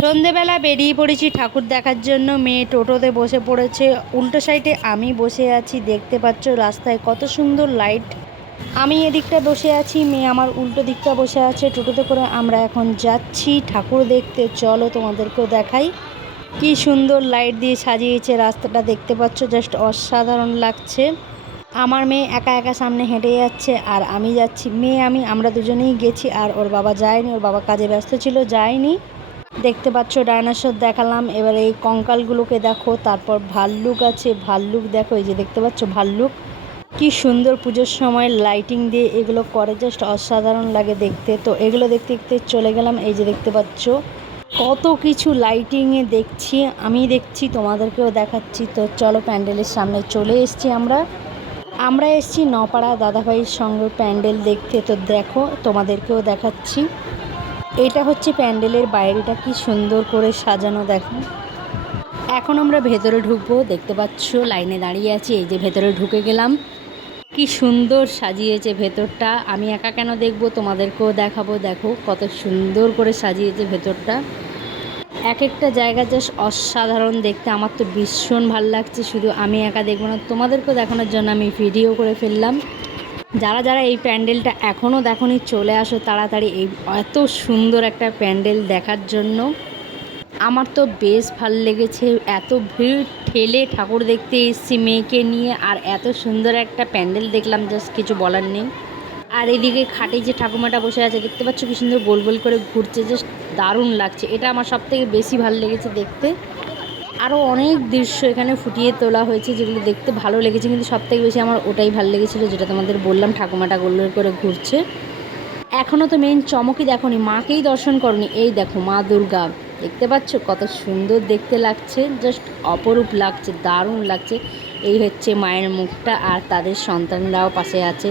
সন্ধেবেলা বেরিয়ে পড়েছি ঠাকুর দেখার জন্য। মেয়ে টোটোতে বসে পড়েছে, উল্টো সাইডে আমি বসে আছি। দেখতে পাচ্ছ রাস্তায় কত সুন্দর লাইট। আমি এদিকটা বসে আছি, মেয়ে আমার উল্টো দিকটা বসে আছে। টোটোতে করে আমরা এখন যাচ্ছি ঠাকুর দেখতে। চলো তোমাদেরকেও দেখাই কি সুন্দর লাইট দিয়ে সাজিয়েছে রাস্তাটা। দেখতে পাচ্ছ জাস্ট অসাধারণ লাগছে। আমার মেয়ে একা একা সামনে হেঁটে যাচ্ছে আর আমি যাচ্ছি। মেয়ে আমরা দুজনেই গেছি, আর ওর বাবা যায়নি, ওর বাবা কাজে ব্যস্ত ছিল, যায়নি। দেখতে পাচ্ছ ডায়নোসর দেখালাম। এবার এই কঙ্কালগুলোকে দেখো। তারপর ভাল্লুক আছে, ভাল্লুক দেখো, এই যে দেখতে পাচ্ছ ভাল্লুক কি সুন্দর পুজোর সময় লাইটিং দিয়ে এগুলো করে, জাস্ট অসাধারণ লাগে দেখতে। তো এগুলো দেখতে দেখতে চলে গেলাম। এই যে দেখতে পাচ্ছ কত কিছু লাইটিংয়ে দেখছি, আমি দেখছি, তোমাদেরকেও দেখাচ্ছি। তো চলো প্যান্ডেলের সামনে চলে এসেছি। আমরা এসেছি নপাড়া দাদাভাইয়ের সঙ্গে প্যান্ডেল দেখতে। তো দেখো তোমাদেরকেও দেখাচ্ছি। এটা হচ্ছে প্যান্ডেলের বাইরেটা, কি সুন্দর করে সাজানো দেখো। এখন আমরা ভেতরে ঢুকবো। দেখতে পাচ্ছ লাইনে দাঁড়িয়ে আছি, এই যে ভেতরে ঢুকে গেলাম। কি সুন্দর সাজিয়েছে ভেতরটা। আমি একা কেন দেখবো, তোমাদেরকেও দেখাবো। দেখো কত সুন্দর করে সাজিয়েছে ভেতরটা। এক একটা জায়গা জাস্ট অসাধারণ দেখতে। আমার তো ভীষণ ভালো লাগছে। শুধু আমি একা দেখবো না, তোমাদেরকেও দেখানোর জন্য আমি ভিডিও করে ফেললাম। যারা যারা এই প্যান্ডেলটা এখনও দেখোনি, চলে আসো তাড়াতাড়ি এই এত সুন্দর একটা প্যান্ডেল দেখার জন্য। আমার তো বেশ ভালো লেগেছে। এত ভিড় ঠেলে ঠাকুর দেখতে এসেছি মেয়েকে নিয়ে, আর এত সুন্দর একটা প্যান্ডেল দেখলাম, জাস্ট কিছু বলার নেই। আর এদিকে খাটে যে ঠাকুমাটা বসে আছে, দেখতে পাচ্ছ কি সুন্দর গোল গোল করে ঘুরছে, জাস্ট দারুণ লাগছে। এটা আমার সবথেকে বেশি ভালো লেগেছে দেখতে। আরও অনেক দৃশ্য এখানে ফুটিয়ে তোলা হয়েছে, যেগুলো দেখতে ভালো লেগেছে, কিন্তু সবথেকে বেশি আমার ওটাই ভালো লেগেছিলো, যেটা তোমাদের বললাম, ঠাকুমাটা গোল গোল করে ঘুরছে। এখনও তো মেন চমকই দেখোনি, মাকেই দর্শন করনি। এই দেখো মা দুর্গা, দেখতে পাচ্ছ কত সুন্দর দেখতে লাগছে, জাস্ট অপরূপ লাগছে, দারুণ লাগছে। এই হচ্ছে মায়ের মুখটা, আর তাদের সন্তানরাও পাশে আছে।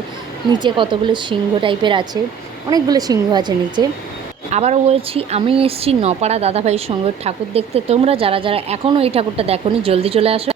নিচে কতগুলো সিংহ টাইপের আছে, অনেকগুলো সিংহ আছে নিচে। আবারও বলছি, আমি এসেছি নপাড়া দাদাভাইয়ের সঙ্গে ঠাকুর দেখতে। তোমরা যারা যারা এখনও এই ঠাকুরটা দেখোনি, জলদি চলে আসো।